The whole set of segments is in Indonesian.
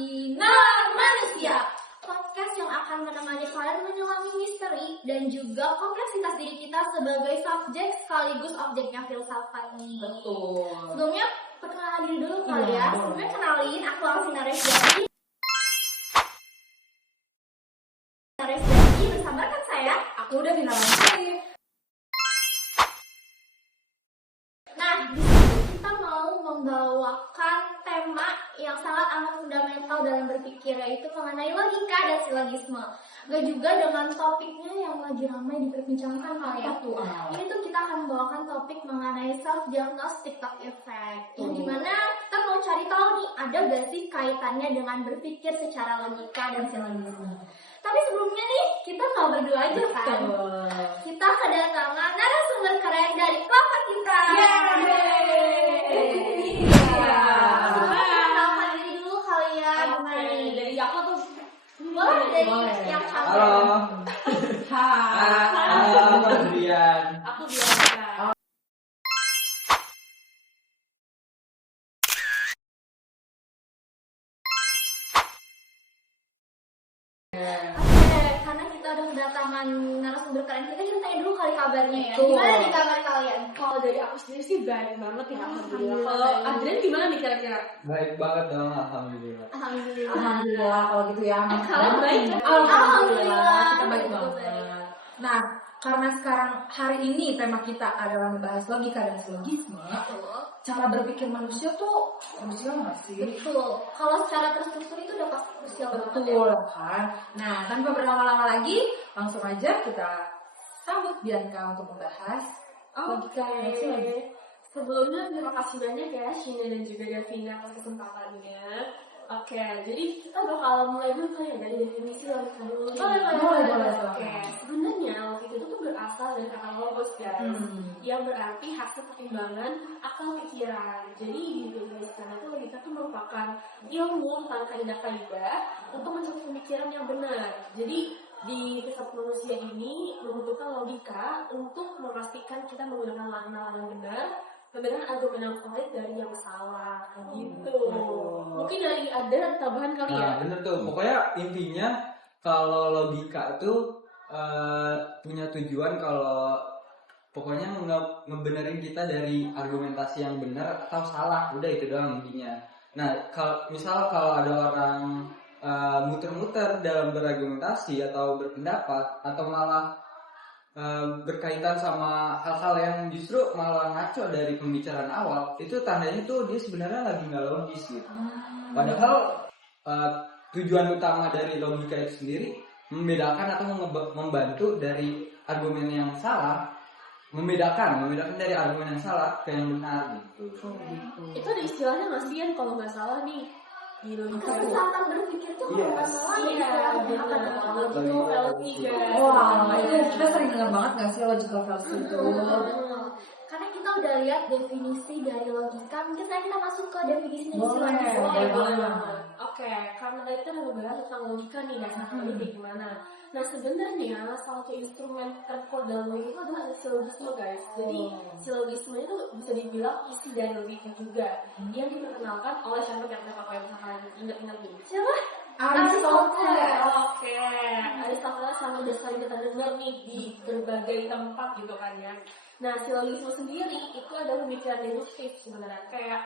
di Nalar Manusia, podcast yang akan menemani kalian menyelami misteri dan juga kompleksitas diri kita sebagai subjek sekaligus objeknya filsafat ini. Betul. Sebelumnya perkenalan diri dulu kali ya. Sebelumnya kenalin, aku Alvina Resdani. Bersama rekan saya, Aku udah final lagi. Nah, di sini kita mau membawakan tema yang sangat amat fundamental dalam berpikir, yaitu mengenai logika dan silogisme. Gak juga dengan topiknya yang lagi ramai diperbincangkan kali ya. Ini tuh kita akan membawakan topik mengenai self-diagnosed TikTok effect. Yang dimana kita mau cari tahu nih, ada gak sih kaitannya dengan berpikir secara logika dan silogisme. Tapi sebelumnya nih, kita nggak berdua aja kan? Kita kedatangan narasumber keren dari kelompok kita. Kenalkan diri dulu kalian. Dari aku tuh. Boleh dari yang cantik. Halo. Hai. Halo, Adrian. Aku biasa. Oke, karena kita udah kedatangan narasumber keren, kita tanya dulu kali kabarnya ya. Gimana nih kabar kalian? Kalau dari aku sendiri sih baik banget ya, alhamdulillah. Kalau Adrian gimana nih kira-kira? Baik banget dong, alhamdulillah. Alhamdulillah. Alhamdulillah kalau gitu ya. Kalian baik? Alhamdulillah. Kita baik Betul, banget. baik. Nah, karena sekarang hari ini tema kita adalah membahas logika dan silogisme, cara berpikir manusia tuh krusial nggak sih? Betul. Kalau secara terstruktur itu udah pasti krusial banget ya. Betul kan? Nah, tanpa berlama-lama lagi, langsung aja kita sambut Bianca untuk membahas logika dan silogisme. Sebelumnya terima kasih banyak ya Shina dan juga Davina atas kesempatannya. Oke, jadi kita bakal mulai dulu ya dari definisi logika dulu. Boleh. Oke, sebenarnya logika itu tuh berasal dari kata logos guys, yang berarti hasil pertimbangan akal pikiran. Jadi didefinisikan itu logika itu merupakan ilmu tentang kaidah-kaidah untuk mencapai pemikiran yang benar. Jadi di kisah manusia ini membutuhkan logika untuk memastikan kita menggunakan makna yang benar dengan argumen yang valid dari yang salah gitu. Mungkin dari ada tambahan kali ya. Nah, bener tuh. Pokoknya intinya kalau logika itu punya tujuan kalau pokoknya ngebenerin kita dari argumentasi yang benar atau salah. Udah itu doang intinya. Nah, kalau ada orang muter-muter dalam berargumentasi atau berpendapat atau malah berkaitan sama hal-hal yang justru malah ngaco dari pembicaraan awal, itu tandanya tuh dia sebenarnya lagi nggak logis gitu. Padahal tujuan utama dari logika itu sendiri membedakan atau membantu dari argumen yang salah, membedakan dari argumen yang salah ke yang benar gitu. Itu ada istilahnya nggak sih kan kalau nggak salah nih di logika itu. Kesesatan berpikir tuh kalau nggak salah ya istilahnya apa tuh? Logical fallacy guys. Wah, itu kita sering dengar banget nggak sih logical fallacy itu? Karena kita udah lihat definisi dari logika, mungkin kita masuk ke definisi Boleh. Oke, karena tadi kita udah bahas tentang logika nih guys, ini kayak gimana. Nah sebenarnya salah satu instrumen terkuat dalam logika itu adalah silogisme guys. Jadi silogisme itu bisa dibilang isi dari logika juga, yang diperkenalkan oleh siapa kalau misalkan ingat-ingat nih. Siapa? Aristoteles. Oke, Aristoteles sama udah sering kita dengar nih di berbagai tempat gitu kan ya. Nah, silogisme sendiri itu adalah pemikiran deduktif sebenarnya. Kayak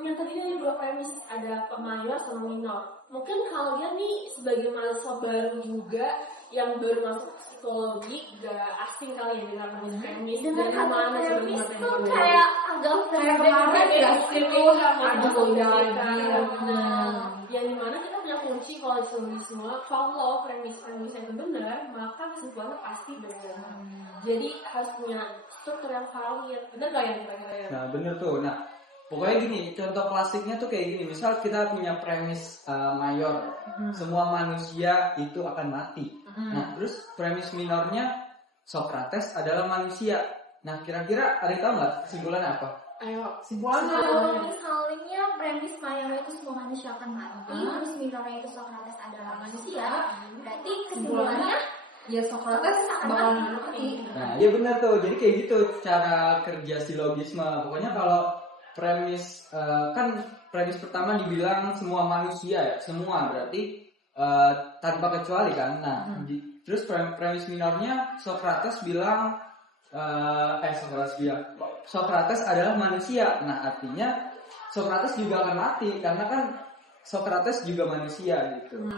yang tadi ada dua premis, ada mayor sama minor. Mungkin kalian nih sebagai mahasiswa baru juga yang baru masuk psikologi gak asing kali ya dengan premis. Dengan dari mana kata premis sebenarnya tuh kayak agak kemarin ya sih ada yang dimana kita punya kunci kalau silogisme, kalau premis-premis yang benar, maka kesimpulannya pasti benar. Jadi harus punya struktur yang valid. Benar gak ya kira-kira? Nah, bener tuh. Nah, pokoknya gini, contoh klasiknya tuh kayak gini. Misal kita punya premis mayor, semua manusia itu akan mati. Nah, terus premis minornya Socrates adalah manusia. Nah, kira-kira ada tahu nggak kesimpulannya apa? Ayo, Simpulannya. Kalau misalnya premis mayor itu semua manusia akan mati, terus minornya itu Socrates adalah manusia, berarti kesimpulannya Ya Socrates bakal mati. Nah, iya benar tuh. Jadi kayak gitu cara kerja silogisme. Pokoknya kalau premis pertama dibilang semua manusia ya, semua berarti tanpa kecuali kan. Nah, terus premis minornya Socrates bilang Socrates adalah manusia. Nah, artinya Socrates juga akan mati karena kan Socrates juga manusia gitu.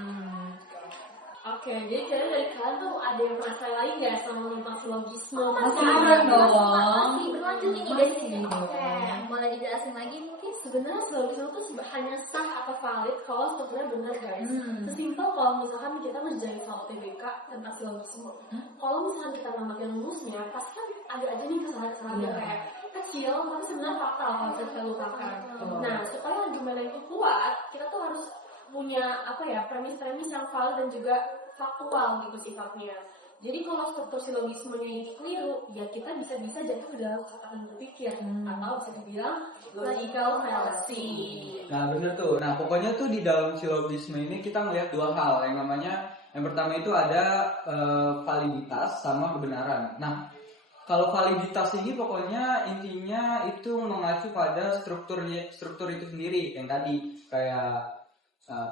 Oke, jadi kira dari kalian tuh ada yang penasaran lagi nggak sama tentang silogisme? Masih ada dong. Masih berlanjut ini dari sini. Oke, boleh dijelasin lagi mungkin? Sebenarnya silogisme itu hanya sah atau valid kalau strukturnya benar, guys. Sesimpel kalau misalkan kita ngerjain soal UTBK tentang silogisme, kalau misalkan kita nggak makin rumusnya, pasti kan ada aja nih kesalahan-kesalahan yang kayak kecil tapi sebenarnya fatal kalau kita lupakan. Nah, supaya argumen itu kuat, kita tuh harus punya premis-premis yang valid dan juga faktual gitu sifatnya. Jadi kalau struktur silogismenya ini keliru, ya kita bisa-bisa jatuh ke dalam kesalahan berpikir atau bisa dibilang logical fallacy. Nah, bener tuh. Nah, pokoknya tuh di dalam silogisme ini kita melihat dua hal. Yang pertama itu ada validitas sama kebenaran. Nah, kalau validitas ini pokoknya intinya itu mengacu pada struktur itu sendiri yang tadi kayak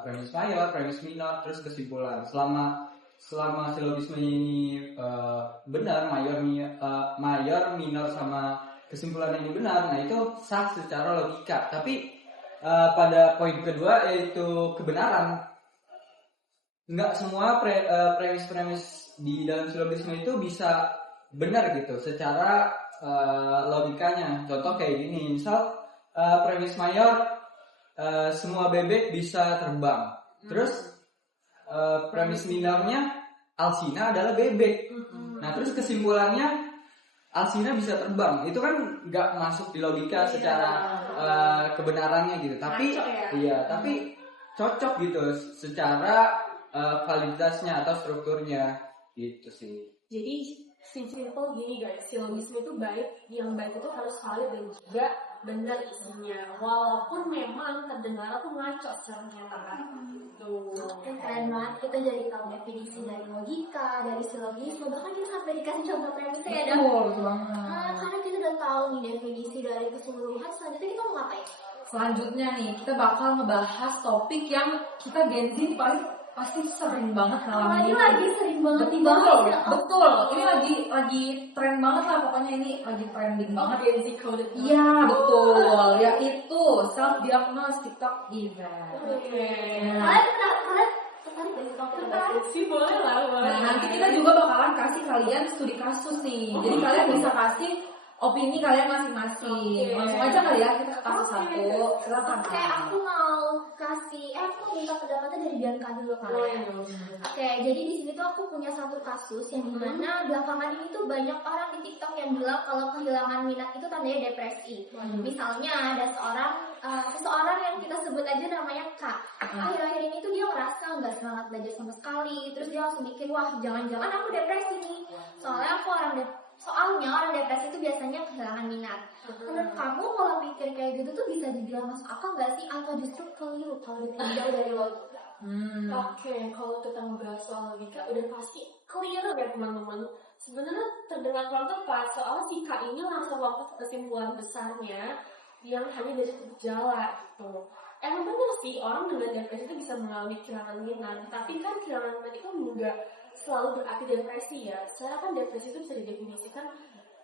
premis mayor, premis minor, terus kesimpulan. Selama silogisme ini benar, mayor, minor sama kesimpulan ini benar, nah itu sah secara logika. Tapi pada poin kedua yaitu kebenaran, nggak semua premis-premis di dalam silogisme itu bisa benar gitu secara logikanya. Contoh kayak gini, misal premis mayor semua bebek bisa terbang. Terus premis minornya Alsina adalah bebek. Nah, terus kesimpulannya Alsina bisa terbang. Itu kan nggak masuk di logika secara kebenarannya gitu. Tapi tapi cocok gitu secara validitasnya atau strukturnya gitu sih. Jadi simple gini guys, silogisme itu baik, yang baik itu harus valid dan juga benar isinya, walaupun memang terdengar tuh ngaco secara kenyataan. Tuh. Keren banget, kita jadi tahu definisi dari logika, dari silogisme, bahkan kita sampai dikasih contoh premisnya ya. Betul banget. Karena kita udah tahu nih definisi dari keseluruhan, selanjutnya kita mau ngapain? Selanjutnya nih, kita bakal ngebahas topik yang kita Gen Z pasti sering banget ngalamin. Lagi sering banget dibahas. ya. Betul. Ini lagi tren banget lah, pokoknya ini lagi trending banget. Gen Z coded. Iya, betul. Yaitu self diagnosed TikTok event. Kalian tertarik dari topik Sih boleh lah. Nah, nanti kita juga bakalan kasih kalian studi kasus nih. Jadi kalian bisa kasih opini kalian masing-masing. Langsung aja kali ya kita ke kasus satu. Silakan. Oke, aku mau kasih, aku minta pendapatnya dari Bianca dulu kali. Oke, jadi di sini tuh aku punya satu kasus yang dimana belakangan ini tuh banyak orang di TikTok yang bilang kalau kehilangan minat itu tandanya depresi. Misalnya ada seseorang yang kita sebut aja namanya Kak. Akhir-akhir ini tuh dia ngerasa nggak semangat belajar sama sekali. Terus dia langsung mikir, wah jangan-jangan aku depresi nih. Soalnya orang depresi itu biasanya kehilangan minat. Menurut kamu kalau mikir kayak gitu tuh bisa dibilang masuk akal nggak sih, atau justru keliru kalau ditinjau dari logika? Oke, kalau kita ngebahas soal logika udah pasti keliru ya teman-teman. Sebenarnya terdengar kurang tepat soal si Kak ini langsung lompat ke kesimpulan besarnya yang hanya dari gejala gitu. Emang bener sih orang dengan depresi itu bisa mengalami kehilangan minat, tapi kan kehilangan minat itu enggak selalu berarti depresi ya. Secara kan depresi itu bisa didefinisikan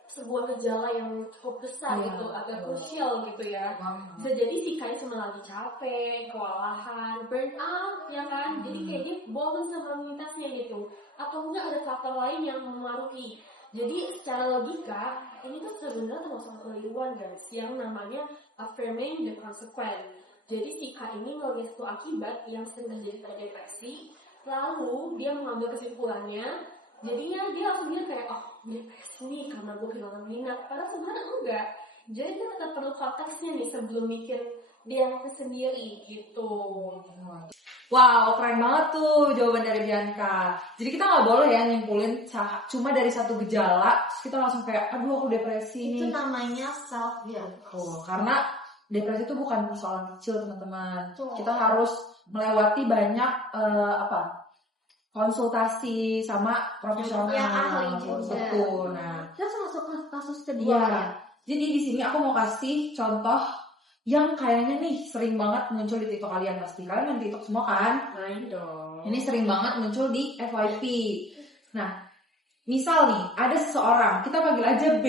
sebuah gejala yang cukup besar gitu, agak krusial gitu ya. Bisa jadi si Kai cuma lagi capek, kewalahan, burn out ya kan. Jadi kayak dia bosan sama rutinitasnya gitu. Atau enggak ada faktor lain yang memengaruhi. Jadi secara logika ini tuh sebenarnya termasuk kekeliruan guys, yang namanya affirming the consequence. Jadi si Kai ini melihat suatu akibat yang sering terjadi pada depresi, lalu dia mengambil kesimpulannya, jadinya dia langsung bilang kayak, oh depresi nih karena gue kehilangan minat. Padahal sebenarnya enggak. Jadi kita tetap perlu konteksnya nih sebelum mikir dia sendiri gitu. Wow, keren banget tuh jawaban dari Bianca. Jadi kita nggak boleh ya nyimpulin cuma dari satu gejala, terus kita langsung kayak, aduh aku depresi nih. Itu namanya self diagnosis. Karena depresi itu bukan persoalan kecil teman-teman. Kita harus melewati banyak konsultasi sama profesional yang ahli juga. Betul. Nah, Kita masuk ke kasus kedua iya. ya. Jadi di sini aku mau kasih contoh yang kayaknya nih sering banget muncul di TikTok kalian, pasti kalian main TikTok semua kan? Main dong. Ini sering banget muncul di FYP. Nah, misal nih ada seseorang, kita panggil aja B,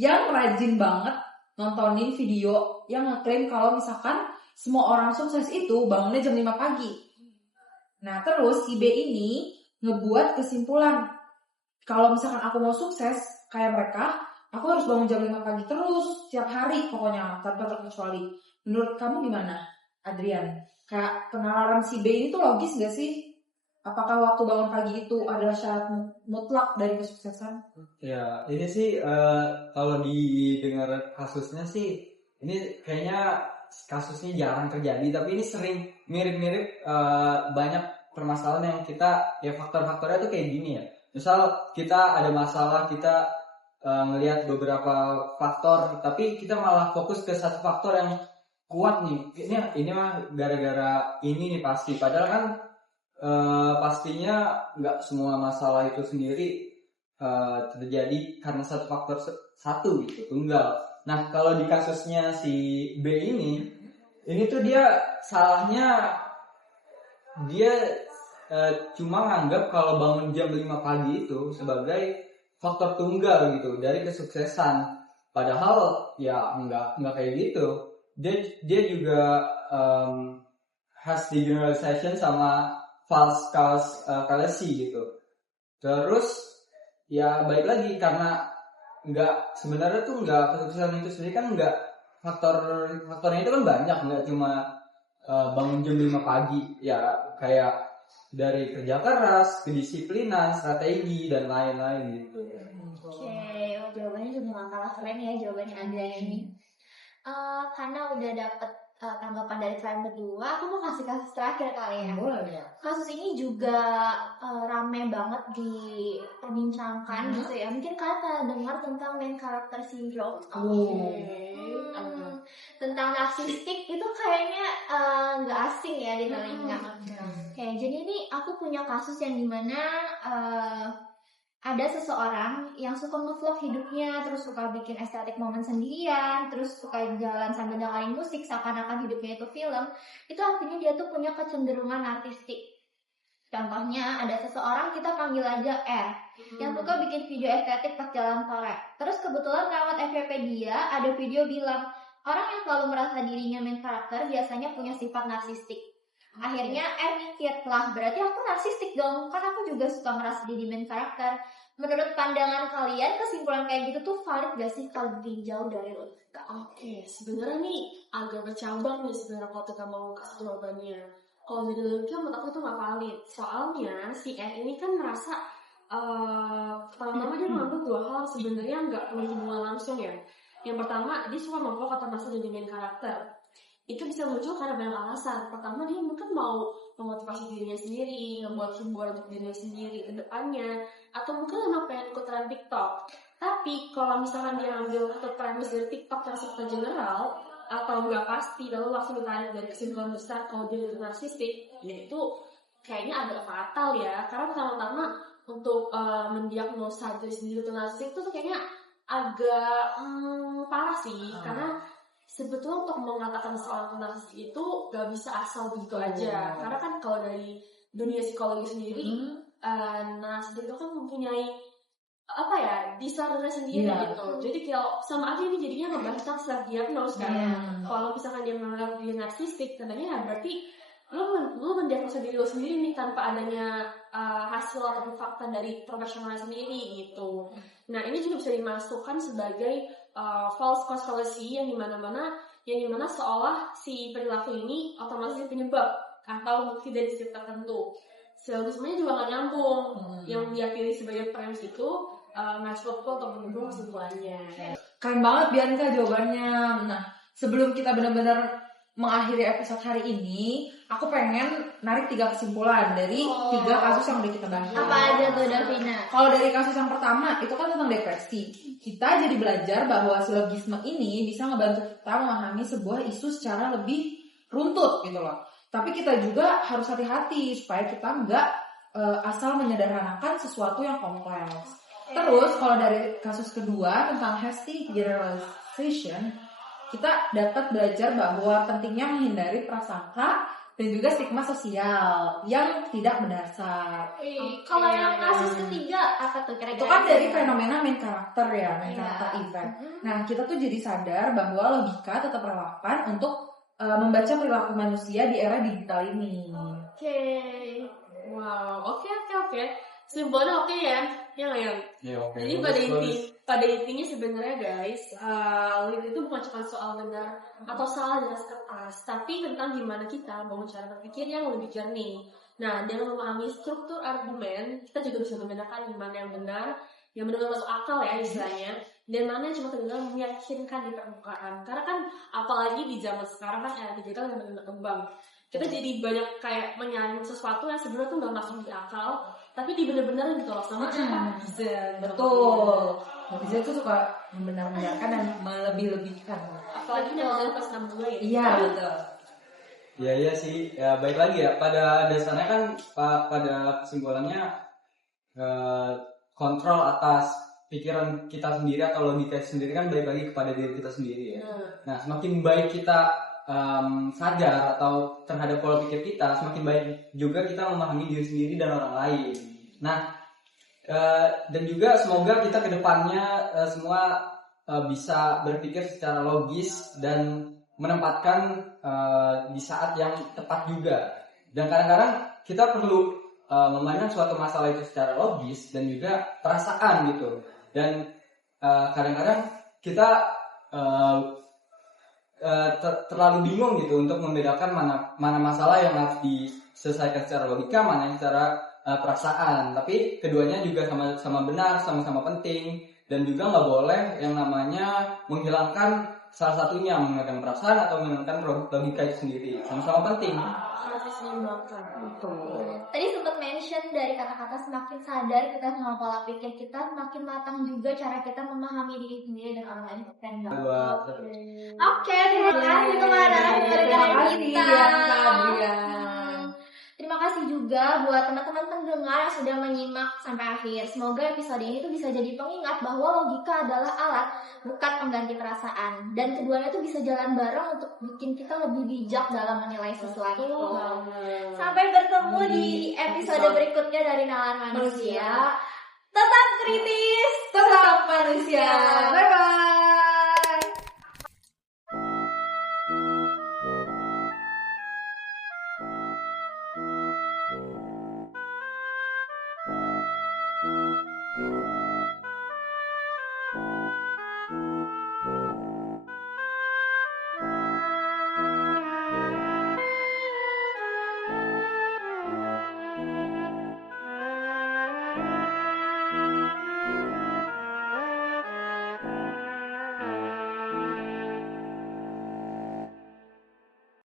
yang rajin banget nontonin video yang ngeklaim kalau misalkan semua orang sukses itu bangunnya jam 5 pagi. Nah, terus si B ini ngebuat kesimpulan, kalau misalkan aku mau sukses kayak mereka, aku harus bangun jam 5 pagi terus, tiap hari pokoknya, tanpa terkecuali. Menurut kamu gimana, Adrian? Kayak penalaran si B ini tuh logis gak sih? Apakah waktu bangun pagi itu adalah syarat mutlak dari kesuksesan? Ya, ini sih kalau didengar kasusnya sih, ini kayaknya kasusnya jarang terjadi, tapi ini sering mirip-mirip banyak permasalahan yang kita, ya faktor-faktornya tuh kayak gini ya. Misal kita ada masalah, kita ngelihat beberapa faktor, tapi kita malah fokus ke satu faktor yang kuat nih. Ini mah gara-gara ini nih pasti. Padahal kan pastinya nggak semua masalah itu sendiri terjadi karena satu faktor satu gitu, tunggal. Nah, kalau di kasusnya si B ini tuh dia salahnya dia cuma nganggap kalau bangun jam 5 pagi itu sebagai faktor tunggal gitu dari kesuksesan. Padahal ya nggak kayak gitu. Dia juga has the generalization sama false cause fallacy gitu. Terus ya balik lagi, karena sebenarnya tuh kesuksesan itu sendiri kan faktornya itu kan banyak, nggak cuma bangun jam 5 pagi, ya kayak dari kerja keras, kedisiplinan, strategi dan lain-lain gitu. Oke, jawabannya juga gak kalah keren ya jawabannya Anda ini. Karena udah dapet tanggapan dari kalian berdua, aku mau kasih kasus terakhir kali ya. Boleh ya. Kasus ini juga rame banget diperbincangkan gitu ya. Mungkin kalian pernah dengar tentang main character syndrome. Tentang narsistik itu kayaknya nggak asing ya di telinga. Oke, jadi ini aku punya kasus yang dimana ada seseorang yang suka nge-vlog hidupnya, terus suka bikin estetik momen sendirian, terus suka jalan sambil dengerin musik seakan-akan hidupnya itu film. Itu artinya dia tuh punya kecenderungan artistik. Contohnya ada seseorang, kita panggil aja R, yang suka bikin video estetik pas jalan sore. Terus kebetulan lewat FYP dia ada video bilang orang yang selalu merasa dirinya main karakter biasanya punya sifat narsistik. Akhirnya mikir, lah berarti aku narsistik dong, kan aku juga suka merasa diri main karakter. Menurut pandangan kalian, kesimpulan kayak gitu tuh valid gak sih kalau ditinjau dari logika? Oke, sebenarnya nih agak bercabang nih sebenarnya kalau kita mau kasih jawabannya. Kalau dari logika menurut aku itu nggak valid. Soalnya si N ini kan merasa pertama dia mengambil dua hal sebenarnya nggak berhubungan langsung ya. Yang pertama, dia suka memvlog atau merasa jadi main karakter. Itu bisa muncul karena banyak alasan. Pertama, dia mungkin mau memotivasi dirinya sendiri, membuat hiburan untuk dirinya sendiri ke depannya, atau mungkin memang pengen ikut tren TikTok. Tapi kalau misalkan dia ambil satu premis dari TikTok yang sifatnya general atau nggak pasti, lalu langsung ditarik dari kesimpulan besar kalau dia itu narsistik, ya itu kayaknya agak fatal ya. Karena pertama-tama untuk mendiagnosa diri sendiri itu narsistik itu tuh kayaknya agak parah sih, karena sebetulnya untuk mengatakan seorang narsistik itu gak bisa asal begitu aja. Karena kan kalau dari dunia psikologi sendiri, narsistik itu kan mempunyai disordernya sendiri gitu. Jadi kalau sama aja ini jadinya ngebahas tentang self diagnose kan. Kalau misalkan dia menganggap dia narsistik, tandanya ya berarti lu mendiagnosa diri lu sendiri nih tanpa adanya hasil atau fakta dari profesional sendiri gitu. Nah, ini juga bisa dimasukkan sebagai false cause fallacy yang dimana seolah si perilaku ini otomatis penyebab atau bukti dari sisi tertentu. Sebenarnya juga nggak nyambung. Yang dia pilih sebagai premis itu nggak cukup untuk mendukung kesimpulannya. Keren banget Bianca jawabannya. Nah, sebelum kita benar-benar mengakhiri episode hari ini, aku pengen narik 3 kesimpulan dari 3 kasus yang udah kita bahas. Apa aja tuh Davina? Kalau dari kasus yang pertama, itu kan tentang depresi. Kita jadi belajar bahwa silogisme ini bisa ngebantu kita memahami sebuah isu secara lebih runtut gitu loh. Tapi kita juga harus hati-hati supaya kita nggak asal menyederhanakan sesuatu yang kompleks. Terus kalau dari kasus kedua tentang hasty generalization, kita dapat belajar bahwa pentingnya menghindari prasangka dan juga stigma sosial yang tidak berdasar. Kalau yang kasus ketiga apa tuh kira-kira? Itu kan dari fenomena main karakter ya, main Iya. karakter event. Nah, kita tuh jadi sadar bahwa logika tetap relevan untuk membaca perilaku manusia di era digital ini. Oke. Wow, oke. Simpelnya oke ya, ya nggak ya? Ya, oke. Jadi pada intinya sebenarnya guys, itu bukan cuma soal benar atau salah di atas kertas, tapi tentang gimana kita bangun cara berpikir yang lebih jernih. Nah, dengan memahami struktur argumen, kita juga bisa membedakan mana yang benar, yang benar-benar masuk akal ya istilahnya, dan mana yang cuma sekedar meyakinkan di permukaan. Karena kan apalagi di zaman sekarang kan era digital yang berkembang, kita jadi banyak kayak menyaring sesuatu yang sebenarnya tuh nggak masuk di akal, tapi dibener-benerin gitu loh sama siapa bisa. Betul. Netizen tuh suka membenar-benarkan dan melebih-lebihkan. Apalagi netizen pas 62 ya. Iya, betul. Iya sih, ya baik lagi ya. Pada dasarnya kan pada kesimpulannya kontrol atas pikiran kita sendiri atau logika sendiri kan baik lagi kepada diri kita sendiri ya. Nah, semakin baik kita sadar atau terhadap pola pikir kita, semakin baik juga kita memahami diri sendiri dan orang lain. Nah, dan juga semoga kita kedepannya semua bisa berpikir secara logis dan menempatkan di saat yang tepat juga. Dan kadang-kadang kita perlu memandang suatu masalah itu secara logis dan juga perasaan gitu. Dan kadang-kadang kita terlalu bingung gitu untuk membedakan mana masalah yang harus diselesaikan secara logika, mana yang secara perasaan. Tapi keduanya juga sama benar, sama-sama penting, dan juga nggak boleh yang namanya menghilangkan salah satunya, menghilangkan perasaan atau menghilangkan logika itu sendiri. Sama-sama penting. Tadi sempat mention dari kata-kata semakin sadar kita sama pola pikir kita, semakin matang juga cara kita memahami diri sendiri dan orang lain. Keren banget. Oke, terima kasih kepada rekan-rekan kita. Terima kasih juga buat teman-teman pendengar yang sudah menyimak sampai akhir. Semoga episode ini tuh bisa jadi pengingat bahwa logika adalah alat, bukan pengganti perasaan. Dan keduanya tuh bisa jalan bareng untuk bikin kita lebih bijak dalam menilai sesuatu. Sampai bertemu di episode berikutnya dari Nalar Manusia. Tetap kritis, Tetap manusia. Bye-bye.